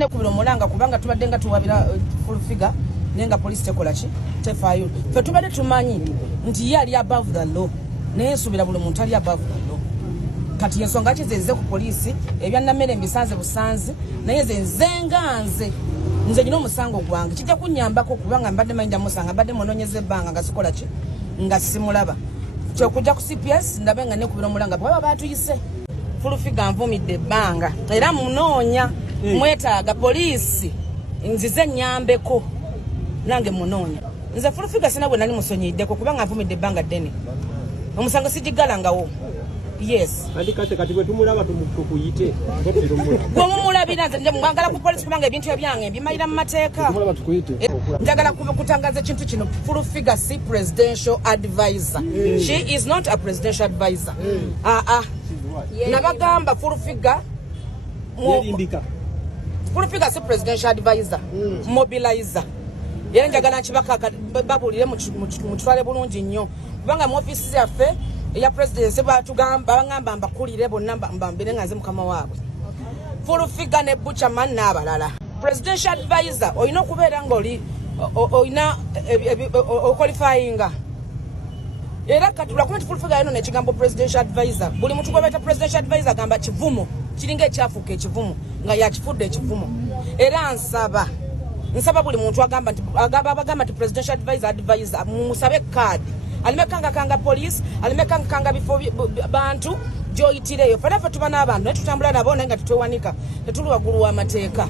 ne kubira mulanga kubanga tubadde nga tuwabira full figure nenga police tekola ki tefayo fe tubadde tumanyi nti yali above the law naye nsubira buli muntu ali above the law kati ensonga kizenze ku police ebya namere mbisanze busanzi naye nze ngino omusango gwange kijja kunyambako kubanga mbadde mayinda musanga mbadde mononyeze banga nga sikola ki nga simulaba kyokujja ku CPS ndabe nga ne kubira mulanga baba batuyise full figure nvumidde banga era munoonya mwetaaga police nzize nyambeko nange munoonya nze full figure sina bwe nali musonyiddeko kubanga nvumidde banga ddene omusango sigigalangawo yes andi kati bwe tumulaba tukuyite gwe mumulabira nze mwagala ku police kubanga ebintu ebyange mbimalira mu mateeka tumulaba tukuyite njagala kutangaza ekintu kino full figure si presidential advisor she is not a presidential advisor nabagamba full figure si presidential advisor mobilizer era njagala nkibaka babulire mu kitwale bulungi nnyo kubanga mu office yaffe ya president bagamba mbakulire bonna mbambire nga nze mukama waabwe full figure ne Butcherman n'abalala presidential advisor olina okubeera nga olina oqualifyinga era kati lwakuba full figure eno nekigambo presidential advisor buli muntu gwe beta presidential advisor gamba kivumo kiringa ekyafuuka ekivumo nga yakifudde ekivumo era nsaba buli muntu agamba nti presidential advisor mumusabe card alimekanga police alimekanga bifo bantu joyitireyo fanafe tuba n'abantu naye tutambula nabo naye nga tetwewanika tetuli waggulu w'amateeka